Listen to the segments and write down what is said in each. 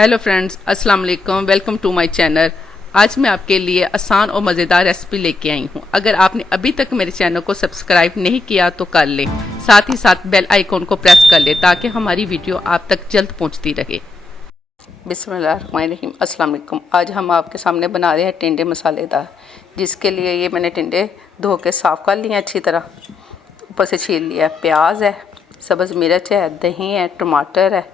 Hello friends, अस्सलाम वालेकुम। Welcome to my channel. आज मैं आपके लिए आसान और मज़ेदार रेसिपी लेके आई हूँ। अगर आपने अभी तक मेरे चैनल को सब्सक्राइब नहीं किया तो कर लें, साथ ही साथ बेल आइकॉन को प्रेस कर लें ताकि हमारी वीडियो आप तक जल्द पहुँचती रहे। बिस्मिल्लाहिर्रहमानिर्रहीम। अस्सलाम वालेकुम। आज हम आपके सामने बना रहे हैं टिंडे मसालेदार, जिसके लिए ये मैंने टिंडे धो के साफ़ कर लिए अच्छी तरह, ऊपर से छील लिया है। प्याज है, सब्ज़ मिर्च है, दही है, टमाटर है,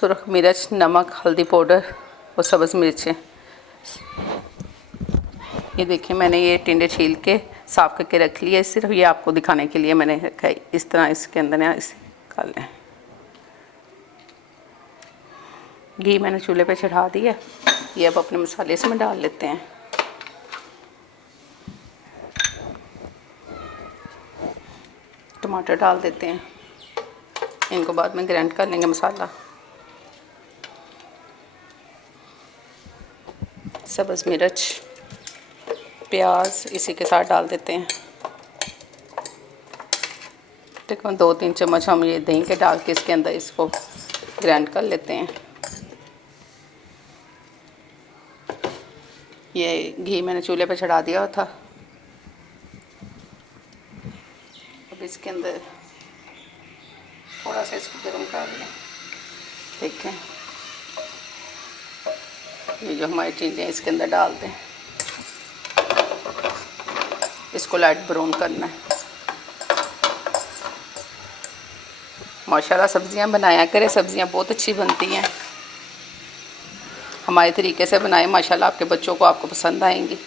सुरख मिर्च, नमक, हल्दी पाउडर और सब्ज़ मिर्चें। ये देखिए, मैंने ये टिंडे छील के साफ़ करके रख लिए। सिर्फ ये आपको दिखाने के लिए मैंने रखा है। इस तरह इसके अंदर ना इसे कर लें। घी मैंने चूल्हे पे चढ़ा दिया। ये अब अपने मसाले इसमें डाल लेते हैं। टमाटर डाल देते हैं, इनको बाद में ग्राइंड कर लेंगे मसाला। सब्ज़ मिर्च, प्याज इसी के साथ डाल देते हैं। तकरीबन 2-3 चम्मच हम ये दही के डाल के इसके अंदर इसको ग्राइंड कर लेते हैं। ये घी मैंने चूल्हे पे चढ़ा दिया था। अब इसके अंदर थोड़ा सा इसको गर्म कर लें। देखें, ये जो हमारे टिंडे हैं इसके अंदर डाल दें। इसको लाइट ब्राउन करना है। माशाल्लाह सब्ज़ियां बनाया करें, सब्ज़ियां बहुत अच्छी बनती हैं। हमारे तरीके से बनाए, माशाल्लाह आपके बच्चों को आपको पसंद आएंगी।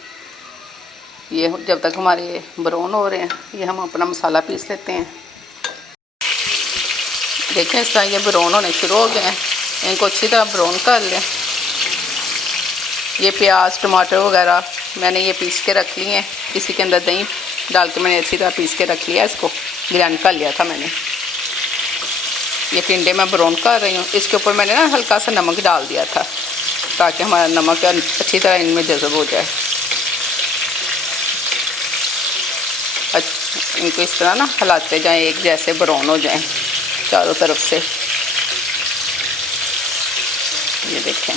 ये जब तक हमारे ब्राउन हो रहे हैं, ये हम अपना मसाला पीस लेते हैं। देखें, इस तरह ये ब्राउन होने शुरू हो गए हैं। इनको अच्छी तरह ब्राउन कर लें। ये प्याज, टमाटर वगैरह मैंने ये पीस के रख लिए हैं। इसी के अंदर दही डाल के मैंने अच्छी तरह पीस के रख लिया। इसको ग्राइंड कर लिया था मैंने। ये टिंडे मैं ब्राउन कर रही हूँ। इसके ऊपर मैंने ना हल्का सा नमक डाल दिया था ताकि हमारा नमक अच्छी तरह इनमें जज़ब हो जाए। इनको इस तरह ना हिलाते जाएं, एक जैसे ब्राउन हो जाएं चारों तरफ से। ये देखें,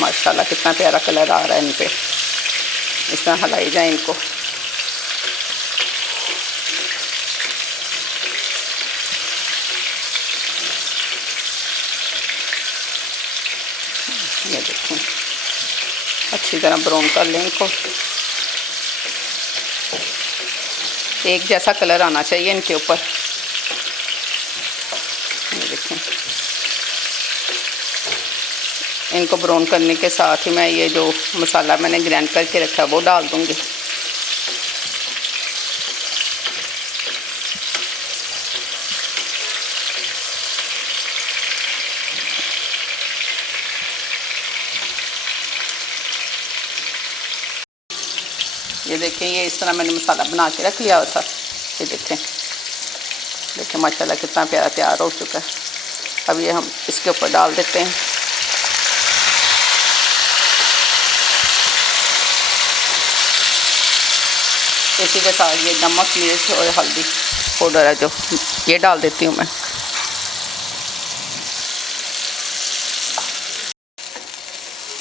माशाल्लाह कितना प्यारा कलर आ रहा है इन पे। इस तरह हिलाई जाए इनको। ये देखें, अच्छी तरह ब्राउन कर लें इनको। एक जैसा कलर आना चाहिए इनके ऊपर। ये देखें, इनको ब्राउन करने के साथ ही मैं ये जो मसाला मैंने ग्राइंड करके रखा है वो डाल दूँगी। ये देखें, ये इस तरह मैंने मसाला बना के रख लिया था। ये देखें माशाल्लाह कितना प्यारा तैयार हो चुका है। अब ये हम इसके ऊपर डाल देते हैं। इसी के साथ ये नमक, मिर्च और हल्दी पाउडर है जो ये डाल देती हूँ मैं।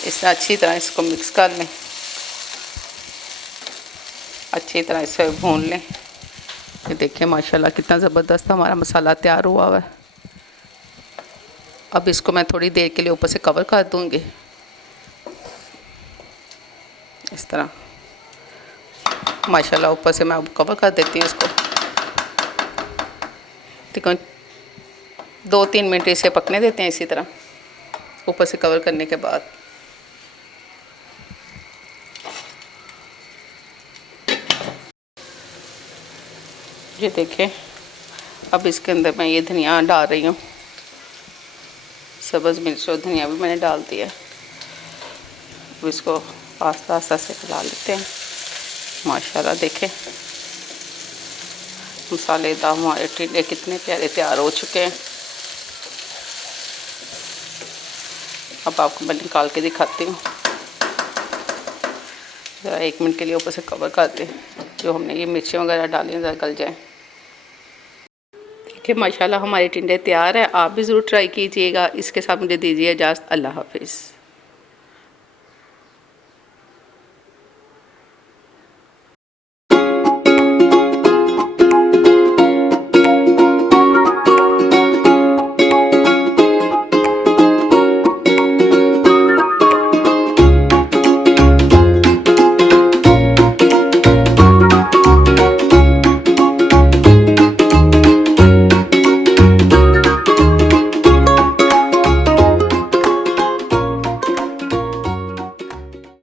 इससे अच्छी तरह इसको मिक्स कर लें, अच्छी तरह इसे भून लें। ये देखिए माशाल्लाह कितना ज़बरदस्त हमारा मसाला तैयार हुआ है। अब इसको मैं थोड़ी देर के लिए ऊपर से कवर कर दूँगी। इस तरह माशाल्लाह ऊपर से मैं कवर कर देती हूँ इसको। ठीक, 2-3 मिनट इसे पकने देते हैं इसी तरह ऊपर से कवर करने के बाद। ये देखें, अब इसके अंदर मैं ये धनिया डाल रही हूँ। सब्ज़ मिर्च और धनिया भी मैंने डाल दिया। अब इसको आस्ता आस्ता से हिला लेते हैं। माशाल्लाह देखें, मसालेदार हमारे टिंडे कितने प्यारे तैयार हो चुके हैं। अब आपको मैं निकाल के दिखाती हूँ। ज़रा 1 मिनट के लिए ऊपर से कवर करते हैं, जो हमने ये मिर्चें वगैरह डाली हैं ज़रा गल जाए। देखिए माशाल्लाह हमारे टिंडे तैयार है। आप भी ज़रूर ट्राई कीजिएगा। इसके साथ मुझे दीजिए इजाज़त। अल्लाह हाफिज़।